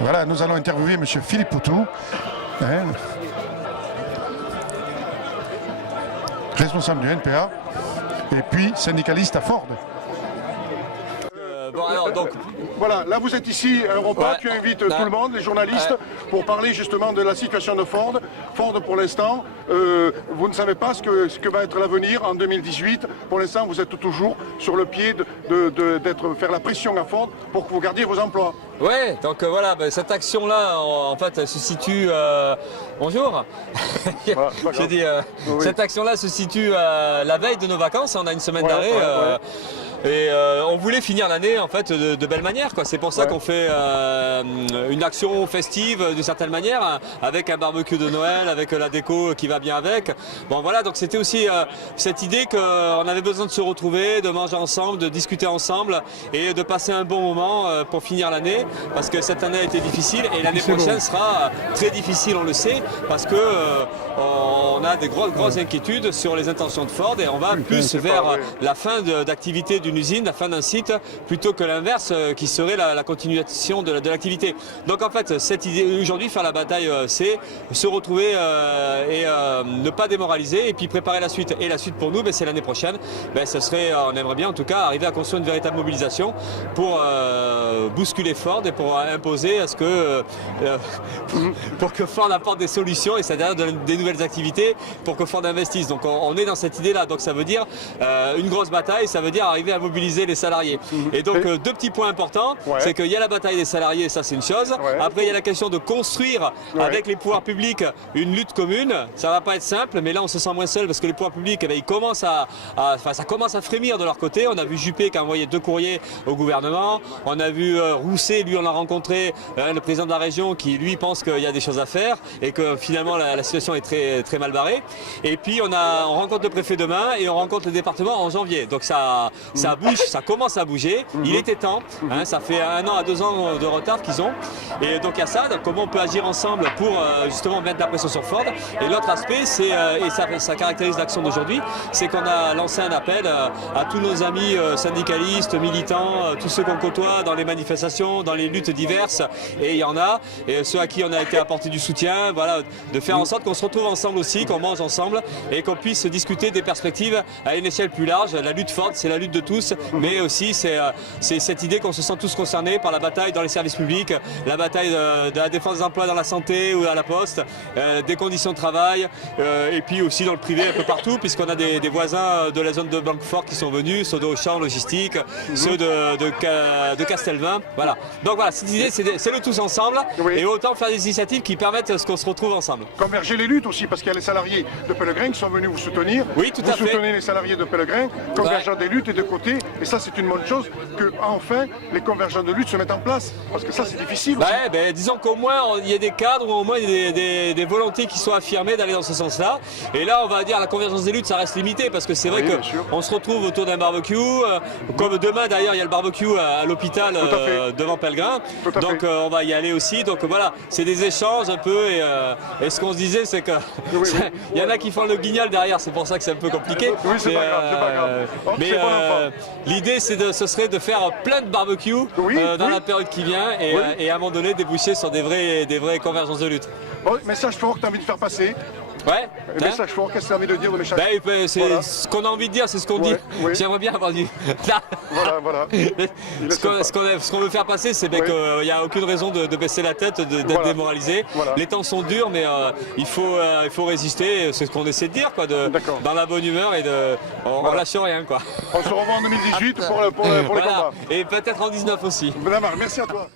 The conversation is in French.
Voilà, nous allons interviewer M. Philippe Poutou, hein, responsable du NPA, et puis syndicaliste à Ford. Bon, alors, donc... Voilà, là vous êtes ici à un repas, Ouais. tu invites tout le monde, les journalistes, pour parler justement de la situation de Ford. Ford pour l'instant, vous ne savez pas ce que va être l'avenir en 2018. Pour l'instant, vous êtes toujours sur le pied faire la pression à Ford pour que vous gardiez vos emplois. Ouais, donc voilà, ben, cette action-là, en fait, elle se situe... Bonjour. Voilà, J'ai dit, Oui. cette action-là se situe la veille de nos vacances, on a une semaine d'arrêt. Et on voulait finir l'année en fait de belle manière, quoi. C'est pour ça qu'on fait une action festive d'une certaine manière, hein, avec un barbecue de Noël, avec la déco qui va bien avec. Bon voilà, donc c'était aussi cette idée qu'on avait besoin de se retrouver, de manger ensemble, de discuter ensemble et de passer un bon moment pour finir l'année, parce que cette année a été difficile et l'année prochaine sera très difficile, on le sait, parce que on a des grosses inquiétudes sur les intentions de Ford et on va plus vers la fin d'activité d'une usine, la fin d'un site, plutôt que l'inverse qui serait la continuation de l'activité. Donc en fait, cette idée aujourd'hui, faire la bataille, c'est se retrouver et ne pas démoraliser et puis préparer la suite. Et la suite pour nous, c'est l'année prochaine. Ce serait, on aimerait bien en tout cas arriver à construire une véritable mobilisation pour bousculer Ford et pour imposer à ce que pour que Ford apporte des solutions et c'est-à-dire des nouvelles activités pour que Ford investisse. Donc on est dans cette idée-là. Donc ça veut dire une grosse bataille, ça veut dire arriver à mobiliser les salariés. Et donc deux petits points importants, c'est qu'il y a la bataille des salariés, ça c'est une chose. Après il y a la question de construire avec les pouvoirs publics une lutte commune. Ça va pas être simple, mais là on se sent moins seul parce que les pouvoirs publics, ils commencent ça commence à frémir de leur côté. On a vu Juppé qui a envoyé 2 courriers au gouvernement. On a vu Rousset, lui on l'a rencontré, le président de la région qui lui pense qu'il y a des choses à faire et que finalement la situation est très mal barrée. Et puis on rencontre le préfet demain et on rencontre le département en janvier. Donc ça bouge, ça commence à bouger. Il était temps, hein, ça fait 1 an à 2 ans de retard qu'ils ont. Et donc il y a ça, donc comment on peut agir ensemble pour justement mettre la pression sur Ford. Et l'autre aspect, c'est, et ça caractérise l'action d'aujourd'hui, c'est qu'on a lancé un appel à tous nos amis syndicalistes, militants, tous ceux qu'on côtoie dans les manifestations, dans les luttes diverses. Et il y en a, et ceux à qui on a été apporté du soutien, voilà, de faire en sorte qu'on se retrouve ensemble aussi, qu'on mange ensemble et qu'on puisse discuter des perspectives à une échelle plus large. La lutte Ford, c'est la lutte de tous, mais aussi c'est cette idée qu'on se sent tous concernés par la bataille dans les services publics, la bataille de la défense des emplois dans la santé ou à la poste, des conditions de travail, et puis aussi dans le privé un peu partout, puisqu'on a des voisins de la zone de Blanquefort qui sont venus, ceux de Auchan Logistique, ceux de Castelvin, voilà. Donc voilà, cette idée c'est le tous ensemble, et autant faire des initiatives qui permettent qu'on se retrouve ensemble. Converger les luttes aussi, parce qu'il y a les salariés de Pellegrin qui sont venus vous soutenir. Oui, tout à fait. Vous soutenez les salariés de Pellegrin, convergent des luttes et de côté, et ça c'est une bonne chose que enfin les convergences de lutte se mettent en place, parce que ça c'est difficile aussi. Disons qu'au moins il y a des cadres, ou au moins il y a des volontés qui sont affirmées d'aller dans ce sens-là. Et là on va dire la convergence des luttes ça reste limité, parce que c'est vrai qu'on se retrouve autour d'un barbecue, comme demain d'ailleurs il y a le barbecue à l'hôpital devant Pellegrin, donc on va y aller aussi. Donc voilà, c'est des échanges un peu, et ce qu'on se disait c'est que il y en a qui font le guignol derrière, c'est pour ça que c'est un peu compliqué. Oui, c'est pas grave. Mais l'idée ce serait de faire plein de barbecues dans la période qui vient et à un moment donné déboucher sur des vraies convergences de lutte. Bon, message fort que tu as envie de faire passer. Ouais. Message fort, qu'est-ce que tu as envie de dire de message? Ce qu'on a envie de dire, c'est ce qu'on dit. J'aimerais bien avoir dit. Voilà. Ce qu'on veut faire passer, c'est qu'il n'y a aucune raison de baisser la tête, d'être démoralisé. Les temps sont durs, mais il faut résister. C'est ce qu'on essaie de dire, quoi, dans la bonne humeur et en lâchant rien, quoi. On se revoit en 2018 pour les combats. Et peut-être en 19 aussi. Merci à toi.